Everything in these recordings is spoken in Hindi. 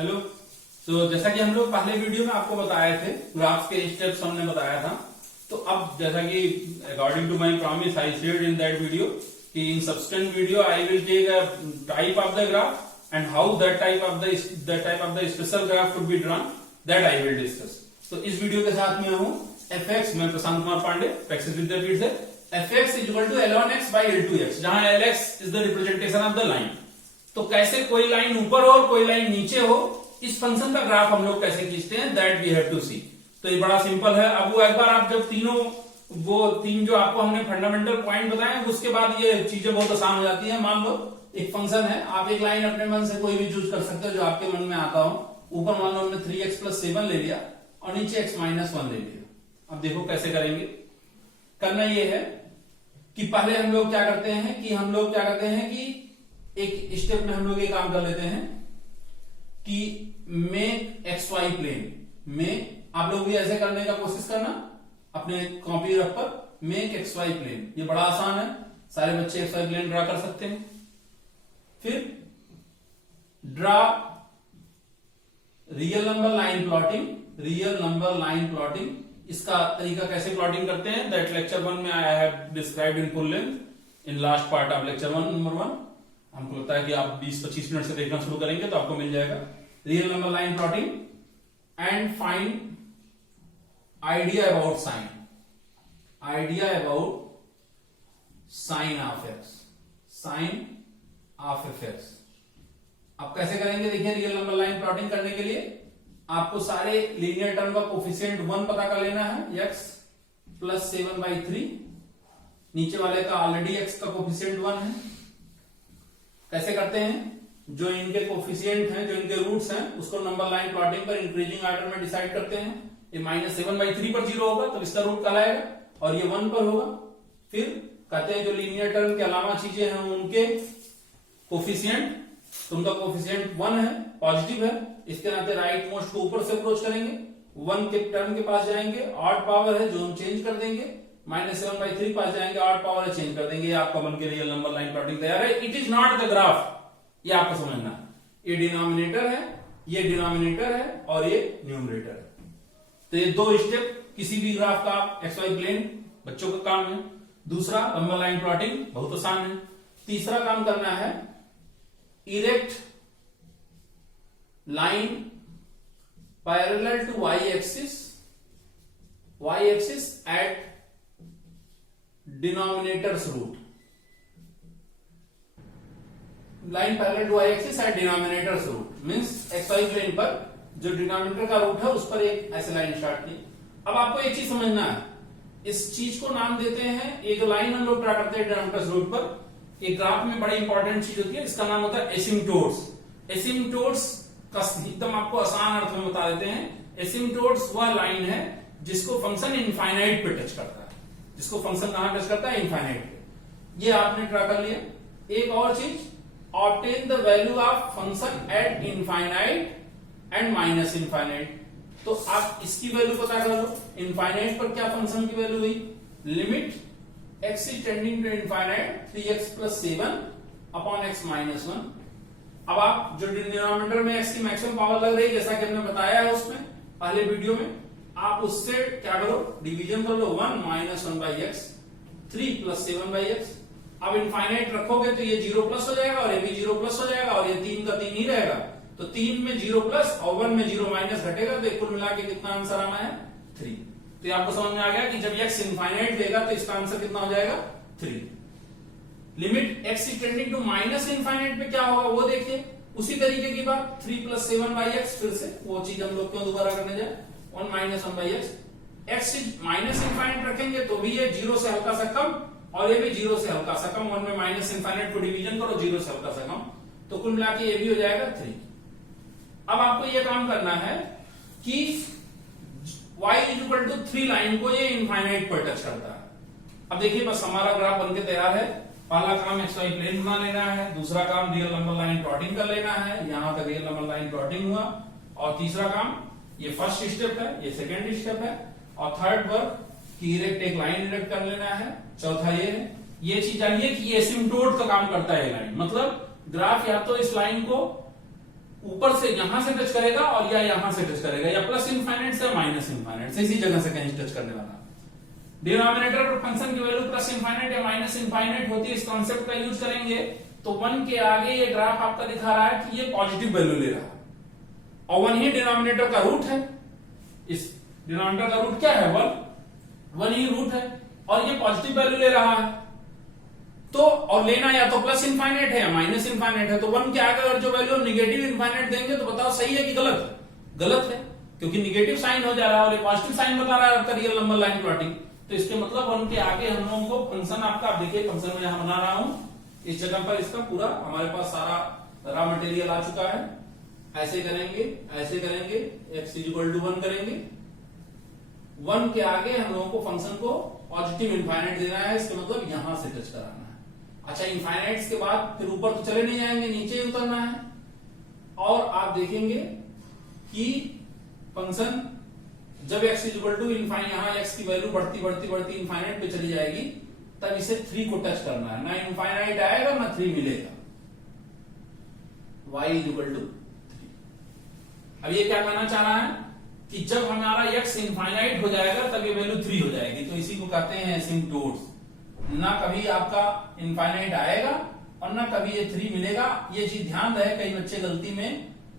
हेलो। तो जैसा कि हम लोग पहले वीडियो में आपको बताए थे, ग्राफ्स के स्टेप्स हमने बताया था। तो अब जैसा कि according to my promise I said in that video कि in subsequent video I will take a type of the graph and how that type of the special graph could be drawn, that I will discuss. तो इस वीडियो के साथ में हूं fx, मैं प्रशांत कुमार पांडे, प्रैक्टिस विद्यापीठ से। fx is equal to L1x by L2x, जहां Lx is the representation of the line. तो कैसे कोई लाइन ऊपर हो और कोई लाइन नीचे हो, इस फंक्शन का ग्राफ हम लोग कैसे खींचते हैं, दैट वी हैव टू सी। तो ये बड़ा सिंपल है। अब वो एक बार आप जब तीन जो आपको हमने फंडामेंटल पॉइंट बताए, उसके बाद ये चीजें बहुत आसान हो जाती है। मान लो एक फंक्शन है, आप एक लाइन अपने मन से कोई भी चूज कर सकते हो जो आपके मन में आता हो। ऊपर मान लो हमने 3x + 7 ले लिया और नीचे x - 1 ले लिया। अब देखो कैसे करेंगे। करना ये है कि पहले हम लोग क्या करते हैं कि एक स्टेप में हम लोग ये काम कर लेते हैं कि मेक XY प्लेन में, आप लोग भी ऐसे करने का कोशिश करना अपने कॉपी रख पर। मेक XY प्लेन, ये बड़ा आसान है, सारे बच्चे XY प्लेन ड्रा कर सकते हैं। फिर draw real number line plotting. इसका तरीका कैसे प्लॉटिंग करते हैं, दैट लेक्चर 1 में I have described in full length in last part of lecture 1 number 1। हमको लगता है कि आप 20-25 मिनट से देखना शुरू करेंगे तो आपको मिल जाएगा। Real number line plotting and find idea about sine of x। अब कैसे करेंगे, देखिए रियल नंबर लाइन प्लॉटिंग करने के लिए आपको सारे लीनियर टर्म का कोफिशिएंट 1 पता कर लेना है। x + 7/3, नीचे वाले का ऑलरेडी x का कोफिशिएंट 1 है। कैसे करते हैं, जो इनके कोफिशिएंट हैं, जो इनके रूट्स हैं, उसको नंबर लाइन प्लॉटिंग पर इंक्रीजिंग ऑर्डर में डिसाइड करते हैं। ये -7/3 पर 0 होगा तो इसका रूट कहलाएगा और ये 1 पर होगा। फिर कहते हैं जो लीनियर टर्म के अलावा चीजें हैं उनके कोफिशिएंट, तो उनका कोफिशिएंट 1 है, पॉजिटिव है, इसके नाते राइट मोस्ट को ऊपर से अप्रोच करेंगे, 1 के टर्म के पास जाएंगे, ऑड पावर है जो हम चेंज कर देंगे, -7/3 पास जाएंगे, ऑड पावर है चेंज कर देंगे। ये आपका बन के रियल नंबर लाइन प्लॉटिंग तैयार है। It is not the graph, ये आपको समझना है। ये डिनोमिनेटर है, ये डिनोमिनेटर है और ये न्यूमरेटर है। तो ये 2 स्टेप किसी भी ग्राफ का XY प्लेन बच्चों का काम है। दूसरा नंबर लाइन प्लॉटिंग बहुत आसान है। तीसरा काम करना है erect line parallel to y axis at denominators root. Line parallel to y axis at denominators root means XY plane पर जो डिनोमिनेटर का रूट है उस पर एक ऐसे लाइन स्टार्ट की। अब आपको एक चीज समझना है, इस चीज को नाम देते हैं, ये जो लाइन हम लोग ड्रा करते हैं डिनोमिनेटर्स रूट पर, एक ग्राफ में बड़ी इंपॉर्टेंट चीज होती है, इसका नाम होता है एसिम्पटोट्स। एसिम्पटोट्स का एकदम आपको आसान अर्थ में बता देते हैं। एसिम्पटोट्स वह लाइन है जिसको फंक्शन इनफाइनाइट पे टच करता है। जिसको फंक्शन कहां टच करता है, इनफाइनाइट पे। ये आपने ड्रा कर लिया। एक और चीज, obtain the value of function at infinite and minus infinite. तो आप इसकी वैल्यू पता कर लो। इनफाइनाइट पर क्या फंक्शन की वैल्यू हुई, limit x is tending to infinite 3x + 7 upon x - 1। अब आप जो डिनोमिनेटर में x की मैक्सिमम पावर लग रही है, जैसा कि हमने बताया है उसमें पहले वीडियो में, आप उससे क्या करो, डिवीजन कर लो। 1 - 1/x, 3 + 7/x। अब इनफाइनाइट रखोगे तो ये 0+ हो जाएगा और ये भी 0+ हो जाएगा और ये 3 का 3 ही रहेगा। तो 3 में 0+ और 1 में 0- घटेगा, तो कुल मिला के कितना आंसर आना है, 3। तो ये आपको समझ में आ गया कि जब x इनफाइनाइट देगा तो इसका आंसर कितना हो जाएगा, 3। Limit x is tending to -infinite पे क्या होगा वो देखिए। उसी तरीके की बात, 3 + 7/x, फिर से वो चीज हम लोग क्यों दोबारा करने जाए, 1 - 1/x। x -इनफाइनाइट रखेंगे तो भी ये 0 से हल्का सा कम और ये भी 0 से हल्का सा कम। 1 में -इनफाइनाइट को डिवीजन करो, 0 से हल्का सा कम, तो कुल मिला के ये भी हो जाएगा 3। अब आपको ये काम करना है कि y = 3 लाइन को ये इनफाइनाइट पर टच करता है। अब देखिए बस हमारा ग्राफ बनके तैयार है। पहला काम XY प्लेन बना लेना है, दूसरा काम रियल नंबर लाइन प्लॉटिंग कर लेना है, यहां तक रियल नंबर लाइन प्लॉटिंग हुआ, और तीसरा काम, ये फर्स्ट स्टेप है, ये सेकंड स्टेप है, और थर्ड वर्क कि इरेक्ट एक लाइन इरेक्ट कर लेना है। चौथा ये है, ये चीज जानिए कि ये एसिम्पटोट का काम करता है। लाइन मतलब ग्राफ या तो इस लाइन को ऊपर से यहां से टच करेगा और या यहां से टच करेगा, या प्लस इनफाइनाइट से माइनस इनफाइनाइट से, इसी जगह से कहीं टच करने वाला। डिनोमिनेटर पर फंक्शन की वैल्यू प्लस इनफाइनाइट या माइनस इनफाइनाइट होती है, इस कॉन्सेप्ट का यूज करेंगे। तो 1 के आगे ये ग्राफ आपका दिखा रहा है कि ये पॉजिटिव वैल्यू ले रहा है, और 1 ही डिनोमिनेटर का रूट है। इस डिनोमिनेटर का रूट क्या है? 1 ही रूट है, और ये पॉजिटिव वैल्यू ले रहा है। तो और लेना या तो प्लस इनफाइनाइट है या माइनस इनफाइनाइट है। तो 1 के आगे अगर जो वैल्यू निगेटिव इनफाइनाइट देंगे तो बताओ सही है कि गलत? गलत है, क्योंकि निगेटिव साइन हो जा रहा है और ये पॉजिटिव साइन बता रहा है आपका रियल नंबर लाइन प्लॉटिंग। तो इसके मतलब 1 के आगे हम लोगों को फंक्शन आपका, आप देखिए फंक्शन में यहां बना रहा हूं, इस जगह पर इसका पूरा हमारे पास सारा रॉ मटेरियल आ चुका है। ऐसे करेंगे, ऐसे करेंगे, x = 1 करेंगे। 1 के आगे हम लोगों को फंक्शन को पॉजिटिव इनफाइनाइट देना है, इसके मतलब यहां से टच कराना है। अच्छा, इनफाइनाइट्स के बाद फिर ऊपर तो चले नहीं जाएंगे, नीचे ही उतरना है। और आप देखेंगे कि फंक्शन जब x = इनफाइनाइट, यहां x की वैल्यू बढ़ती बढ़ती बढ़ती इनफाइनाइट पे चली जाएगी, तब इसे 3 को टच करना है। ना इनफाइनाइट आएगा ना 3 मिलेगा। y = 3। अब ये क्या कहना चाह रहा है कि जब हमारा x इनफाइनाइट हो जाएगा तब ये वैल्यू 3 हो जाएगी। तो इसी को कहते हैं एसिम्पटोट्स। ना कभी आपका इनफाइनाइट आएगा और ना कभी ये 3 मिलेगा। ये चीज ध्यान रहे, कई बच्चे गलती में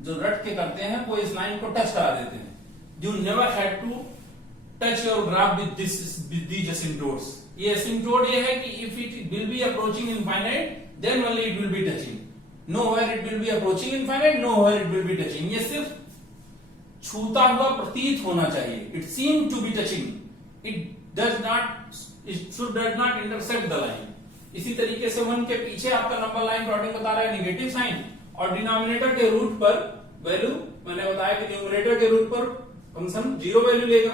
जो रट के करते हैं वो इस लाइन को टच करा देते हैं। You never had to touch your graph with these asymptotes. ये asymptote ये है कि if it will be approaching infinite, then only it will be touching. Nowhere it will be approaching infinite, nowhere it will be touching. ये सिर्फ छूता हुआ प्रतीत होना चाहिए। It seems to be touching. It does not intersect the line. इसी तरीके से 1 के पीछे आपका नंबर लाइन प्लॉटिंग बता रहा है नेगेटिव साइन, और डिनोमिनेटर के रूट पर वैल्यू, मैंने बताया कि न्यूमरेटर के रूट पर फंक्शन 0 वैल्यू लेगा।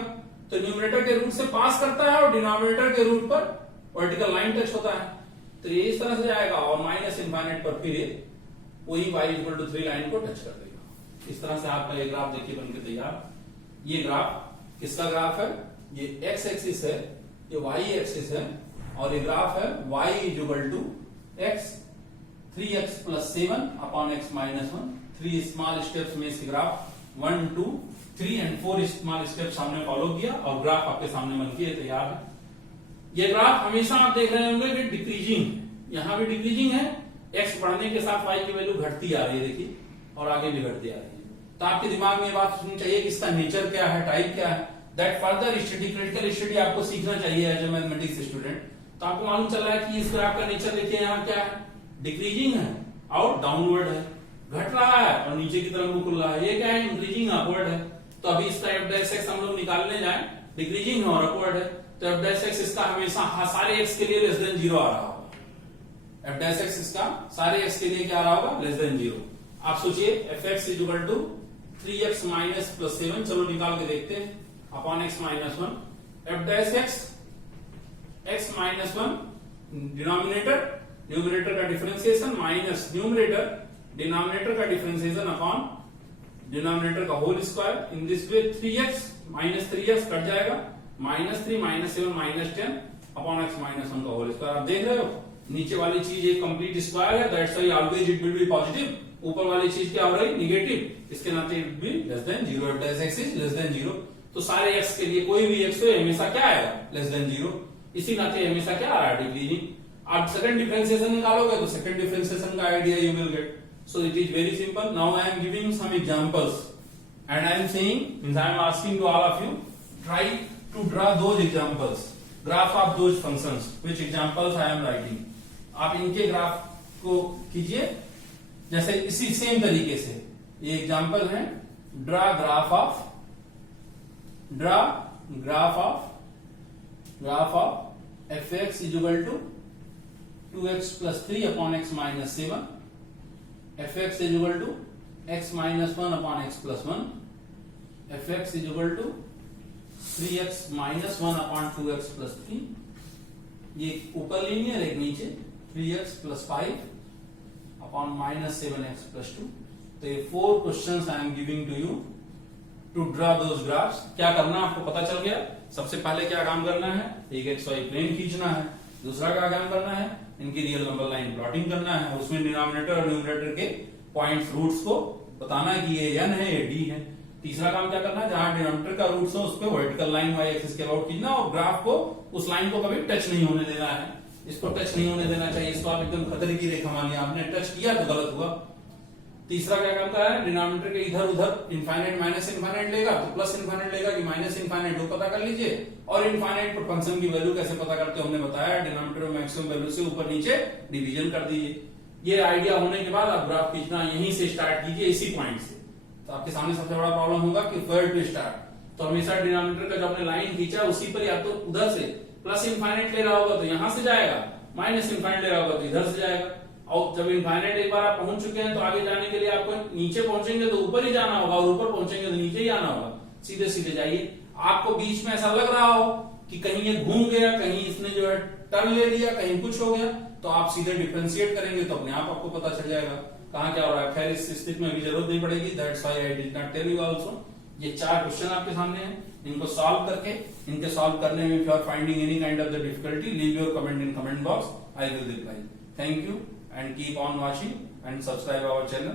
तो न्यूमरेटर के रूट से पास करता है और डिनोमिनेटर के रूट पर वर्टिकल लाइन टच होता है। तो ये इस तरह से जाएगा और माइनस इनफाइनाइट पर फिर वही y = 3 लाइन को टच कर देगा। इस तरह से आपका ये ग्राफ देखिए बनके तैयार। ये ग्राफ किसका ग्राफ है? ये x एक्सिस है, ये y एक्सिस है, और ये ग्राफ है y = x 3x + 7 / x - 1। 3 small steps में इस ग्राफ 1 2 3 और 4 स्मॉल स्टेप्स हमने फॉलो किया और ग्राफ आपके सामने बन के तैयार है। ये ग्राफ हमेशा आप देख रहे होंगे कि डिक्रीजिंग, यहां भी डिक्रीजिंग है, x बढ़ने के साथ y की वैल्यू घटती आ रही है, देखिए, और आगे भी घटती आ रही है। तो आपके दिमाग में ये बात सुननी चाहिए कि इसका नेचर क्या है, टाइप क्या है। That further study, critical study आपको सीखना चाहिए एज ए मैथमेटिक्स स्टूडेंट। तो आपको मालूम चला है कि इस ग्राफ का नेचर देखिए, यहाँ क्या है, डिक्रीजिंग है और डाउनवर्ड है, घट रहा है और नीचे की तरफ मुंह खुल रहा है। ये क्या है, इंक्रीजिंग अपवर्ड है। तो अभी इसका f' हम लोग निकालने जाए, डिक्रीजिंग है और अपवर्ड है, तो f' इसका हमेशा सारे x के लिए <0 आ रहा होगा। f' इसका सारे x के लिए क्या आ रहा होगा, <0। आप सोचिए fx = 3x - +7, चलो निकाल के देखते हैं, / x - 1। f' x - 1 denominator, numerator का डिफरेंशिएशन माइनस न्यूमरेटर, डिनोमिनेटर का डिफरेंशिएशन अपॉन डिनोमिनेटर का whole square. In this way 3x - 3x cut जाएगा, -3 - 7 - 10 / x - 1 का होल स्क्वायर। आप देख रहे हो नीचे वाली चीज एक कंप्लीट स्क्वायर है, that's why always it will be positive. ऊपर वाली चीज क्या हो रही, निगेटिव, इसके नाते it will be <0। f' is <0। तो सारे x के लिए कोई भी x हो हमेशा क्या आएगा, <0। इसी नाते हमेशा क्या आ रहा है, डिक्रीजिंग। आप सेकंड डिफरेंशिएशन निकालोगे तो सेकंड डिफरेंशिएशन का idea you will get. So it is very simple. Now I am giving some examples and I am saying, means I am asking to all of you, try to draw those examples, graph of those functions, which examples I am writing. आप इनके ग्राफ को कीजिए जैसे इसी सेम तरीके से। ये एग्जाम्पल है, draw graph of f(x) = 2x + 3 / x - 7, f(x) = x - 1 / x + 1, f(x) = 3x - 1 / 2x + 3। ये ऊपर लीनियर, एक नीचे 3x + 5 / -7x + 2। तो ये 4 questions I am giving to you to draw those graphs. क्या करना आपको पता चल गया। सबसे पहले क्या काम करना है, एक XY प्लेन खींचना है। दूसरा क्या काम करना है, इनकी रियल नंबर लाइन प्लॉटिंग करना है, उसमें डिनोमिनेटर और न्यूमरेटर के पॉइंट्स रूट्स को बताना है कि ये n है ये d है। तीसरा काम क्या करना है, जहां डिनोमिनेटर का रूट्स हो उस पे वर्टिकल लाइन y एक्सिस के अबाउट खींचना और ग्राफ को उस लाइन को कभी टच नहीं होने देना है, इसको टच नहीं होने देना चाहिए। इसको आप एकदम खतरे की रेखा मानिए, आपने टच किया तो गलत हुआ। तीसरा क्या काम का है, डिनोमिनेटर के इधर उधर इनफाइनाइट माइनस इनफाइनाइट लेगा तो प्लस इनफाइनाइट लेगा कि माइनस इनफाइनाइट, वो पता कर लीजिए। और इनफाइनाइट पर फंक्शन की वैल्यू कैसे पता करते हैं हमने बताया, डिनोमिनेटर में मैक्सिमम वैल्यू से ऊपर नीचे डिवीजन कर दीजिए। ये आइडिया होने के बाद आप ग्राफ खींचना यहीं से स्टार्ट कीजिए, इसी पॉइंट से। तो आपके सामने सबसे बड़ा प्रॉब्लम होगा कि वेयर टू स्टार्ट। तो हमेशा डिनोमिनेटर का जो आपने लाइन खींचा उसी पर या तो उधर से प्लस इनफाइनाइट ले रहा होगा तो यहां से जाएगा, माइनस इनफाइनाइट ले रहा होगा तो इधर से जाएगा। और जब इनफाइनाइट एक बार आप पहुंच चुके हैं तो आगे जाने के लिए आपको नीचे पहुंचेंगे तो ऊपर ही जाना होगा और ऊपर पहुंचेंगे तो नीचे ही आना होगा, सीधे सीधे जाइए। आपको बीच में ऐसा लग रहा हो कि कहीं ये घूम गया, कहीं इसने जो है टर्न ले लिया, कहीं कुछ हो गया, तो आप सीधे डिफरेंशिएट करेंगे तो अपने आप आपको पता चल जाएगा कहां क्या हो रहा है। खैर इस स्थिति में भी जरूरत नहीं पड़ेगी, that's why I did not tell you also. ये 4 क्वेश्चन आपके सामने हैं, इनको सॉल्व करके, इनके सॉल्व करने में if you are finding any kind of the difficulty, leave your comment in comment box, I will reply. Thank you and keep on watching and subscribe our channel.